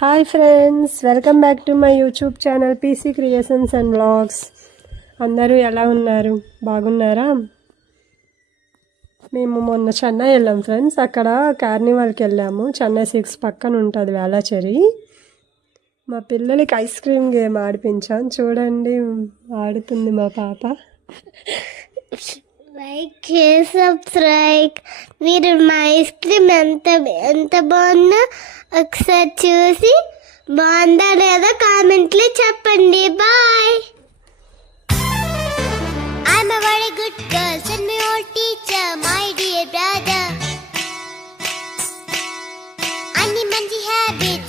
Hi friends, welcome back to my YouTube channel PC creations and vlogs. అందరూ ఎలా ఉన్నారు? బాగున్నారా? మేము మొన్న చెన్నై వెళ్ళాం ఫ్రెండ్స్. అక్కడ కార్నివాల్కి వెళ్ళాము. చెన్నై 6 పక్కన ఉంటుంది వేళాచెరి. మా పిల్లలకి ఐస్ క్రీమ్ గేమ్ ఆడిపించాం. చూడండి, ఆడుతుంది మా పాప. Like subscribe. మీరు మా ఐస్ క్రీమ్ ఎంత బాగుందో ఒకసారి చూసి బాగుందా లేదా కామెంట్లో చెప్పండి. Bye. I'm a very good girl, send me old teacher, my dear brother. Any manji habits